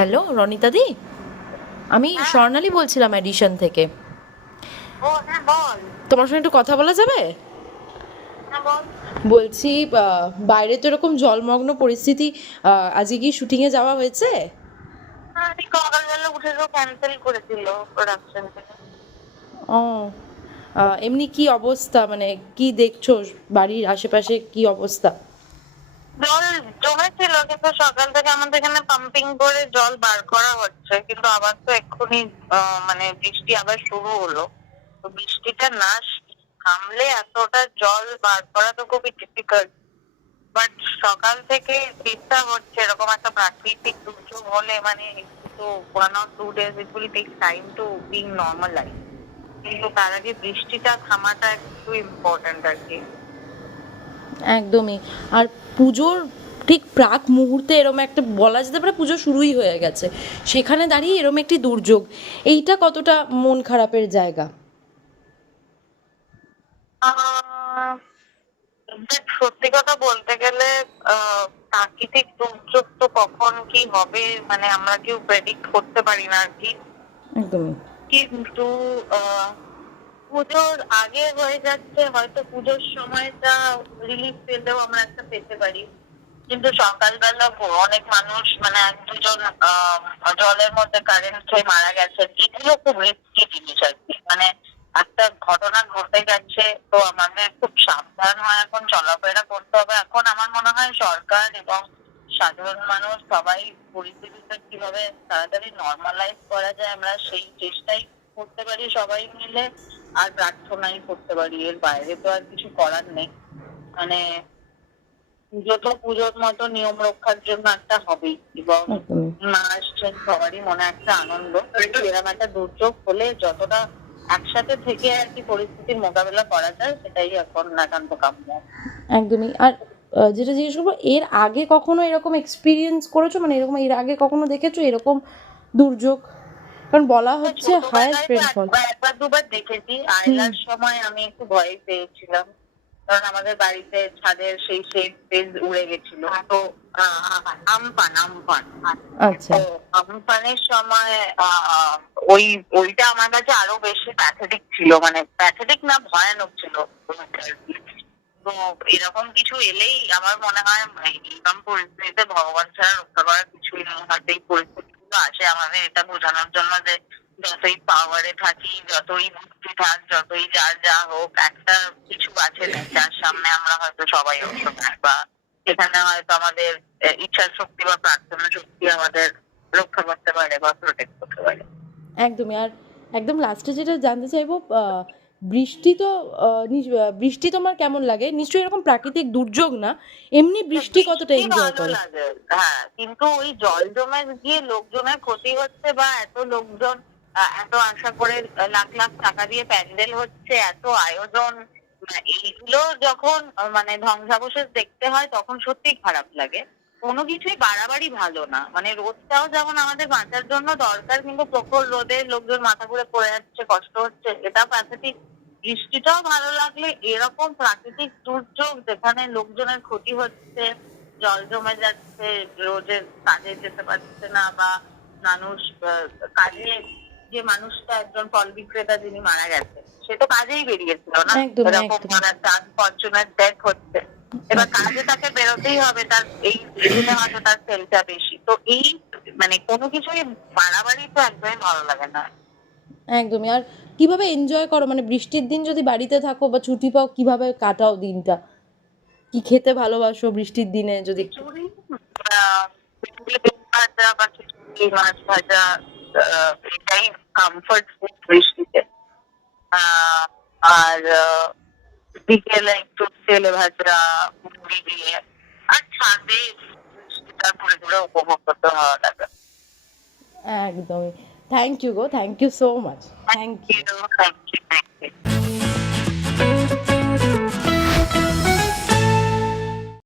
Hello Ronita দি? আমি স্বর্ণালী বলছিলাম addition থেকে। ও হ্যাঁ বল। তোমার সঙ্গে একটু কথা বলা যাবে? হ্যাঁ বল। বলছি বাইরে তো এরকম জলমগ্ন পরিস্থিতি আজকে কি শুটিংয়ে যাওয়া হয়েছে? হ্যাঁ ও এমনি কি অবস্থা? মানে কি দেখছ? বাড়ির আশেপাশে কি অবস্থা? জল জমেছিল কিন্তু সকাল এখানে পাম্পিং করে জল বার করা হচ্ছে, কিন্তু আবার তো এক্ষুনি মানে বৃষ্টি আবার শুরু হলো। তো বৃষ্টিটা না থামলে এতটা জল বার করা তো খুবই ডিফিকাল্ট বাট সকাল থেকে হচ্ছে, এরকম একটা প্রাকৃতিক দুর্যোগ হলে মানে তো one or two days it will take time to being normalize কিন্তু তার আগে বৃষ্টিটা থামাটা একটু ইম্পর্ট্যান্ট আর কি। একদমই। আর পুজোর ঠিক প্রাক মুহূর্তে এরম একটা বলা যেতে পারে পুজো শুরুই হয়ে গেছে। সেখানে দাঁড়িয়ে এরম একটি দুর্যোগ এইটা কতটা মন খারাপের জায়গা? সত্যি কথা বলতে গেলে প্রাকৃতিক দুর্যোগ তো কখন কি হবে মানে আমরা কেউ প্রেডিক্ট করতে পারি না আর কি। কিন্তু পুজোর আগে হয়ে যাচ্ছে হয়তো পুজোর সময়টা রিলিফ পেলেও আমরা একটা পেতে পারি। কিন্তু সকালবেলা অনেক মানুষ মানে এক দুজন জলের মধ্যে কারেন্ট খেয়ে মারা গেছে। এগুলো খুব রিস্কি জিনিস আর কি। মানে একটা ঘটনা ঘটে গেছে তো আমাদের খুব সাবধান হয় এখন, চলাফেরা করতে হবে। এখন আমার মনে হয় সরকার এবং সাধারণ মানুষ সবাই পরিস্থিতিটা কীভাবে তাড়াতাড়ি নর্মালাইজ করা যায়, আমরা সেই চেষ্টাই করতে পারি সবাই মিলে, আর প্রার্থনাই করতে পারি। এর বাইরে তো আর কিছু করার নেই। মানে পুজো তো পুজোর মতো নিয়ম রক্ষার জন্য একটা হবেই এবং মা আসছেন সবারই মনে একটা আনন্দ। এরকম একটা দুর্যোগ হলে যতটা একসাথে থেকে আর কি পরিস্থিতির মোকাবেলা করা যায় সেটাই এখন একান্ত কাম্য। একদমই। আর যেটা জিজ্ঞেস করব এর আগে কখনো এরকম এক্সপিরিয়েন্স করেছ? মানে এরকম এর আগে কখনো দেখেছ এরকম দুর্যোগ? কারণ বলা হচ্ছে হায়েস্ট রেনফল একবার একবার দুবার দেখেছি। আইলার সময় আমি একটু ভয় পেয়েছিলাম। কারণ আমাদের বাড়িতে ছাদের সেই শেড পেজ উড়ে গেছিল। তো আহ, আমপান আমপান আচ্ছা। আমফানের সময় ওই ওইটা আমার কাছে আরও বেশি প্যাথেটিক ছিল। মানে প্যাথেটিক না ভয়ানক ছিল। তো এরকম কিছু এলেই আমার মনে হয় এরকম পরিস্থিতিতে ভগবান ছাড়া রক্ষা করার কিছুই হয়তো এই পরিস্থিতিগুলো আসে আমাদের এটা বোঝানোর জন্য যে যতই পাওয়ারে থাকি যতই বুদ্ধি থাক যতই যার যা হোক একটা কিছু হয়তো সবাই অসহায় বা সেখানে হয়তো আমাদের ইচ্ছার শক্তি বা প্রার্থনা শক্তি আমাদের রক্ষা করতে পারে বা প্রোটেক্ট করতে পারে। একদমই আর একদম লাস্টে যেটা জানতে চাইব বৃষ্টি তো বৃষ্টি তোমার কেমন লাগে? নিশ্চয়ই এরকম প্রাকৃতিক দুর্যোগ না এমনি বৃষ্টি কতটা এনজয় করো? হ্যাঁ কিন্তু ওই জল জমে গিয়ে লোকজনের ক্ষতি হচ্ছে বা এত লোকজন এত আশা করে লাখ লাখ টাকা দিয়ে প্যান্ডেল হচ্ছে এত আয়োজন এইগুলো যখন মানে ধ্বংসাবশেষ দেখতে হয়, তখন সত্যিই খারাপ লাগে। কোনো কিছুই বাড়াবাড়ি ভালো না। মানে রোদটাও যেমন আমাদের বাঁচার জন্য দরকার, কিন্তু প্রখর রোদে লোকজন মাথা ঘুরে পড়ে যাচ্ছে, কষ্ট হচ্ছে এটা প্রাকৃতিক। বৃষ্টিটাও ভালো লাগলে এরকম প্রাকৃতিক দুর্যোগ যেখানে লোকজনের ক্ষতি হচ্ছে, জল জমে যাচ্ছে রোজে কাজে যেতে পারছে না বা মানুষ কাজে যে মানুষটা একজন ফল বিক্রেতা যিনি মারা গেছে সে তো কাজেই বেরিয়েছিল না? এরকম। মানে আনফর্চুনেট ডেথ হচ্ছে। এবার কাজে তাকে বেরোতেই হবে তার এই হয়তো তার সেলটা বেশি। তো এই মানে কোনো কিছুই বাড়াবাড়ি তো একদমই ভালো লাগে না। একদমই। আর কীভাবে এনজয় করো? মানে বৃষ্টির দিন যদি বাড়িতে থাকো বা ছুটি পাও কীভাবে কাটাও দিনটা? কি খেতে ভালোবাসো বৃষ্টির দিনে যদি? মাছ ভাজা এটাই কমফর্ট ফুড বৃষ্টিতে আর বিকেলে একটু তেলে ভাজা মুড়ি দিয়ে আর ছাদে বৃষ্টিটার ঘুরে উপভোগ করতে ভালো লাগে। একদমই। Thank you go thank you so much thank you thank you thank you